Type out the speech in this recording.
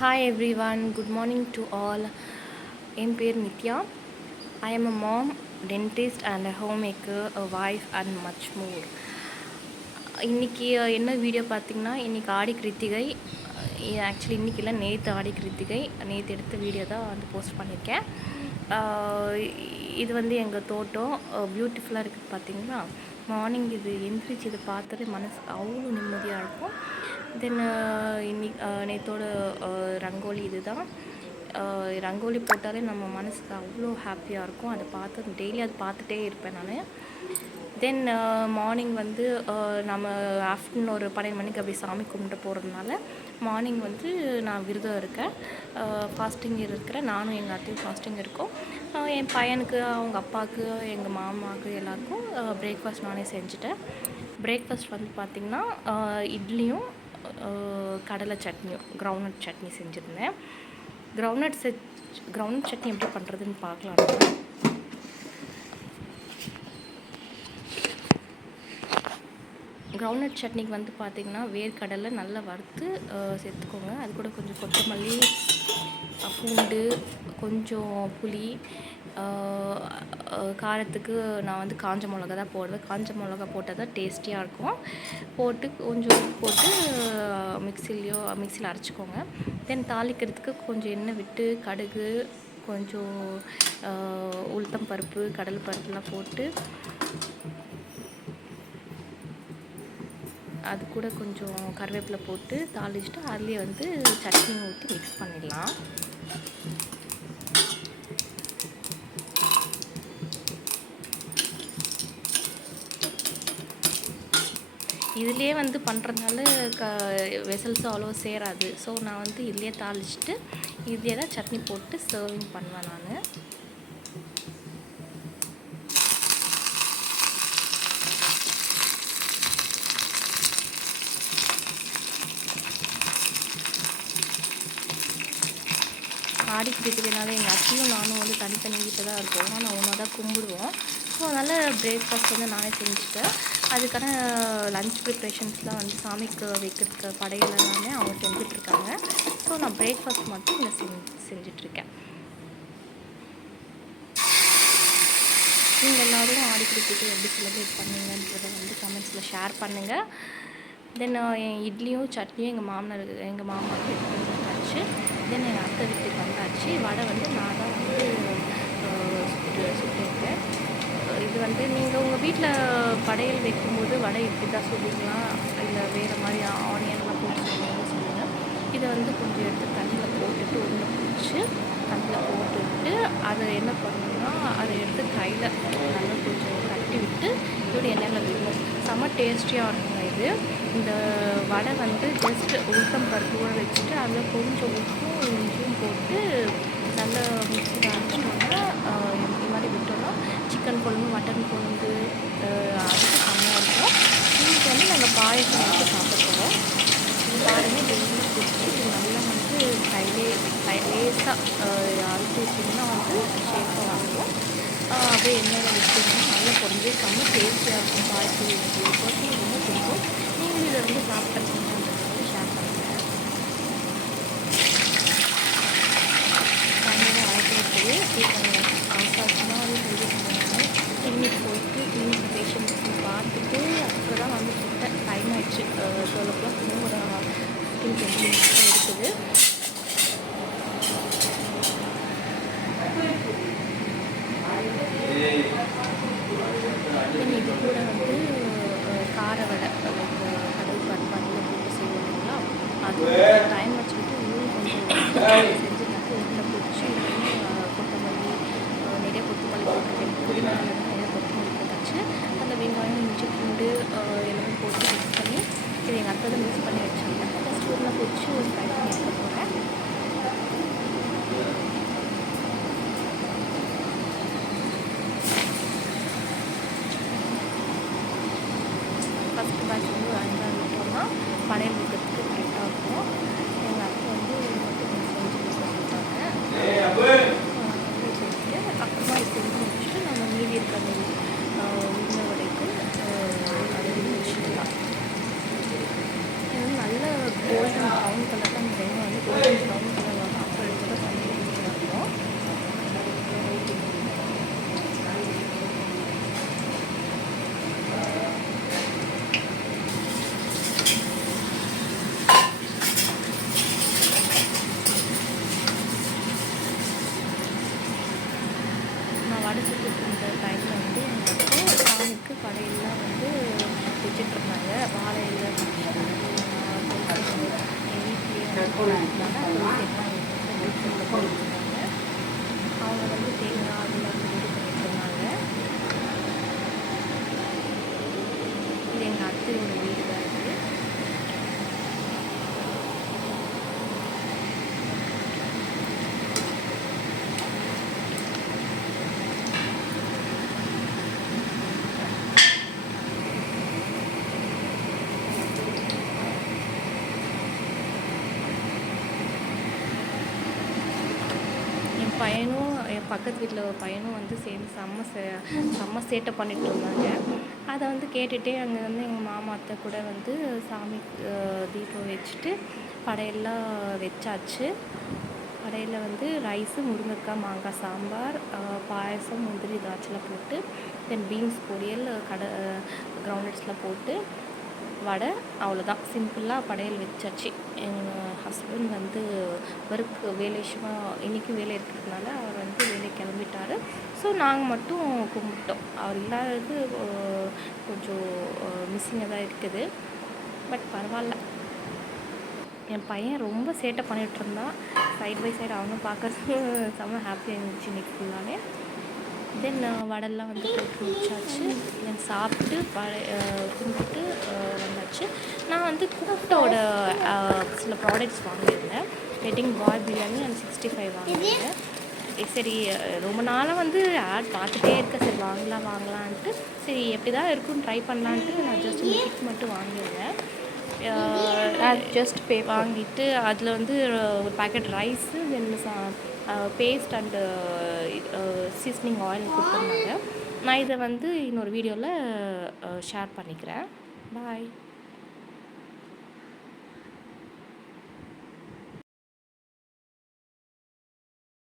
Hi everyone, good morning to all. என் பேர் Nithya. I am a mom, dentist and a homemaker, a wife and much more. இன்றைக்கி என்ன video பார்த்திங்கன்னா, இன்றைக்கி ஆடி Krittika. Actually இன்றைக்கி இல்லை, நேற்று ஆடி கிருத்திகை. நேற்று எடுத்த வீடியோ தான் வந்து போஸ்ட் பண்ணியிருக்கேன். இது வந்து எங்கள் தோட்டம் பியூட்டிஃபுல்லாக இருக்குது. பார்த்திங்கன்னா மார்னிங் இது எந்திரிச்சு இதை பார்த்தாலே மனசு அவ்வளோ நிம்மதியாக இருக்கும். தென் நேற்றோட ரங்கோலி இது தான். ரங்கோலி போட்டாலே நம்ம மனசுக்கு அவ்வளோ ஹாப்பியாக இருக்கும். அதை பார்த்து டெய்லி அதை பார்த்துட்டே இருப்பேன் நான். தென் மார்னிங் வந்து நம்ம ஆஃப்டர்நூன் ஒரு 12 மணிக்கு அப்படி சாமி கும்பிட்டு போகிறதுனால மார்னிங் வந்து நான் விரதம் இருக்கேன், ஃபாஸ்டிங் இருக்கிறேன். நானும் எங்கள் அத்தையும் ஃபாஸ்டிங் இருக்கோம். என் பையனுக்கு, அவங்க அப்பாவுக்கு, எங்கள் மாமாவுக்கு எல்லாேருக்கும் பிரேக்ஃபாஸ்ட் நானே செஞ்சுட்டேன். பிரேக்ஃபாஸ்ட் வந்து பார்த்திங்கன்னா இட்லியும் கடலை சட்னியும், கிரவுண்ட்நட் சட்னி செஞ்சுருந்தேன். கிரவுண்ட்நட் சட்னி எப்படி பண்ணுறதுன்னு பார்க்கலாம். கிரவுண்ட்நட் சட்னிக்கு வந்து பார்த்திங்கன்னா வேர்க்கடலை நல்லா வறுத்து சேர்த்துக்கோங்க. அது கூட கொஞ்சம் கொத்தமல்லி, பூண்டு, கொஞ்சம் புளி, காரத்துக்கு நான் வந்து காஞ்ச மிளகா தான் போடுவேன். காஞ்ச மிளகா போட்டால் தான் டேஸ்டியாக இருக்கும். போட்டு கொஞ்சம் போட்டு மிக்சியில் அரைச்சிக்கோங்க. தென் தாளிக்கிறதுக்கு கொஞ்சம் எண்ணெய் விட்டு கடுகு, கொஞ்சம் உளுத்தம் பருப்பு, கடலை பருப்புலாம் போட்டு அது கூட கொஞ்சம் கருவேப்பிலை போட்டு தாளிச்சுட்டு அதுலேயே வந்து சட்னி ஊற்றி மிக்ஸ் பண்ணிடலாம். இதுலேயே வந்து பண்ணுறதுனால வெசல்ஸும் அவ்வளோ சேராது. ஸோ நான் வந்து இதுலேயே தாளிச்சுட்டு இதுலேயே தான் சட்னி போட்டு சர்விங் பண்ணுவேன் நான். ஆடி கிருத்திகைனால எங்கள் அத்தையும் நானும் வந்து தனித்தனி வீட்டில் தான் இருக்கோம். ஆனால் ஒன்றா தான் கும்பிடுவோம். ஸோ அதனால் பிரேக்ஃபாஸ்ட் வந்து நானே செஞ்சுட்டேன். அதுக்கான லன்ச் ப்ரிப்ரேஷன்ஸ்லாம் வந்து சாமிக்கு வைக்கிறதுக்கு படையல் எல்லாமே அவங்க செஞ்சிட்ருக்காங்க. ஸோ நான் பிரேக்ஃபாஸ்ட் மட்டும் இங்கே செஞ்சிட்ருக்கேன். நீங்கள் எல்லோரும் ஆடி கிருத்திகை எப்படி செலிப்ரேட் பண்ணுங்கன்றதை வந்து கமெண்ட்ஸில் ஷேர் பண்ணுங்கள். தென் என் இட்லியும் சட்னியும் எங்கள் மாமாவுக்கு எடுத்துச்சு. தென் எங்கள் அத்தை வீட்டுக்கு வந்தாச்சு. வடை வந்து நான் தான் வந்து சுட்டிருக்கேன். இது வந்து நீங்கள் உங்கள் வீட்டில் படையல் வைக்கும்போது வடை இப்படி தான் சொல்லிக்கலாம், இல்லை வேறு மாதிரி ஆனியன்லாம் போட்டு சொல்லுவாங்கன்னு சொல்லுங்கள். இதை வந்து கொஞ்சம் எடுத்து தண்ணியில் போட்டுட்டு உருண்டை பிடிச்சி தண்ணியில் போட்டுவிட்டு அதை என்ன பண்ணணும்னா அதை எடுத்து கையில் நல்லா கொஞ்சம் தட்டி விட்டு இதோட எண்ணெயில் விடணும். செம்ம டேஸ்டியாக இருக்குங்க இது. இந்த வடை வந்து ஜஸ்ட் உளுத்தம் பருப்பு கூட வச்சுட்டு அதில் கொஞ்சம் உப்பும் இஞ்சியும் போட்டு நல்லா மிக்சியில் அரைச்சிட்டோம்னா இந்த மாதிரி விட்டோம்னா சிக்கன் குழம்பு, மட்டன் குழம்பு அதுக்கு செம்மையாக இருக்கும். இன்னைக்கு வந்து நாங்கள் பாயசம் வந்து சாப்பிட போகிறோம். இது பாருங்கள், டெய்லி குடிச்சு இது நல்லா வந்து லேசாக அழுத்தி வச்சிங்கன்னா வந்து ஷேப்பாக வாங்குவோம். அப்படியே எண்ணெயில் வச்சிங்கன்னா நல்லா கொஞ்சம் செம்ம டேஸ்டியாக இருக்கும். பாயசம் எனக்கு பர்சனலி ரொம்ப பிடிக்கும். நீங்களும் இதை வந்து சாப்பிட்ருக்கீங்கன்றதை ஷேர் பண்ணுங்கள். சாயந்தரம் ஆகிட்டு அவசாரமாக சொல்லி சொன்னாங்க. கிளினிக் போயிட்டு கிளினிக் பேஷண்ட்ஸ் பார்த்துட்டு அப்புறம் தான் வந்து கிட்ட டைம் ஆகிடுச்சு. 12 o'clock இன்னும் ஒரு 15-20 minutes தான் இருக்குது. இது கூட வந்து கார வடை, கடல் பருப்பு அதில் போட்டு செய்வோம் இல்லைங்களா, அது டைம் வச்சுக்கிட்டு இன்னும் கொஞ்சம் செஞ்சுட்டாக்க உருண்டை பிடிச்சி கொத்தமல்லி, நிறைய கொத்தமல்லி போட்டுருக்கேன். புதினா நிறைய கொத்தமல்லி போட்டாச்சு. அந்த வெங்காயம், இஞ்சி, பூண்டு எல்லாமே போட்டு மிக்ஸ் பண்ணி இது எங்கள் அத்தை தான் மிக்ஸ் பண்ணி வச்சாங்க. ஜஸ்ட் உருண்டை பிடிச்சி ஒரு ஃப்ரை பண்ணி எடுக்க போகிறேன். ஃபஸ்ட்டு பேட்ச் வந்து ஒரு 5 விட்டோம்னா படையல் வைக்கிறதுக்கு கரெக்டாக இருக்கும். எங்கள் அத்தை வந்து மட்டும் செஞ்சு வடை சுட்டுட்டு இருந்த டைமில் வந்து எங்கள் அத்தை சாமிக்கு படையெல்லாம் வந்து வச்சுட்ருந்தாங்க. வாழை இலை எங்கள் வீட்லேயே வந்து அவங்க வந்து தேங்காய் அதெல்லாம் ரெடி பண்ணிட்டு இருந்தாங்க. இது எங்கள் அத்தையோட வீடு தான் இது. என் பக்கத்து வீட்டில் ஒரு பையனும் வந்து சேர்ந்து செம்ம சேட்டை பண்ணிட்டு இருந்தாங்க. அதை வந்து கேட்டுகிட்டே அங்கே வந்து எங்கள் மாமா அத்தை கூட வந்து சாமி தீபம் வச்சுட்டு படையெல்லாம் வச்சாச்சு. படையில் வந்து ரைஸு, முருங்கைக்காய், மாங்காய் சாம்பார், பாயசம், முந்திரி, திராட்சைலாம் போட்டு, தென் பீன்ஸ் பொரியல், கிரவுண்ட்நட்ஸ்லாம் போட்டு வடை, அவ்வளோதான். சிம்பிளாக படையல் வச்சாச்சு. எங்கள் ஹஸ்பண்ட் வந்து ஒர்க்கு வேலை விஷயமாக இன்றைக்கும் வேலை இருக்கிறதுனால அவர் வந்து வேலை கிளம்பிட்டார். ஸோ நாங்கள் மட்டும் கும்பிட்டோம். அவர் இல்லாதது கொஞ்சம் மிஸ்ஸிங்காக தான் இருக்குது. பட் பரவாயில்ல. என் பையன் ரொம்ப சேட்டை பண்ணிகிட்டு இருந்தான். சைட் பை சைடு அவனும் பார்க்கறது செம்ம ஹாப்பியாக இருந்துச்சு இன்றைக்கி ஃபுல்லாகவே. தென் வடைலாம் வந்து போட்டு முடிச்சாச்சு. தென் சாப்பிட்டு கும்பிட்டு வந்தாச்சு. நான் வந்து குப்டாவோட சில ப்ராடக்ட்ஸ் வாங்கியிருந்தேன். வெட்டிங் பாய் பிரியாணி அண்ட் 65 வாங்கியிருந்தேன். சரி ரொம்ப நாளாக வந்து ஆட் பார்த்துட்டே இருக்கேன். சரி வாங்கலான்ட்டு சரி எப்படி தான் இருக்குன்னு ட்ரை பண்ணலான்ட்டு நான் ஜஸ்ட் கிட் மட்டும் வாங்கியிருந்தேன். ஜஸ்ட் வாங்கிட்டு அதில் வந்து ஒரு packet rice, then paste and seasoning oil கொடுத்துருந்தாங்க. நான் இதை வந்து இன்னொரு வீடியோவில் ஷேர் பண்ணிக்கிறேன். பாய்.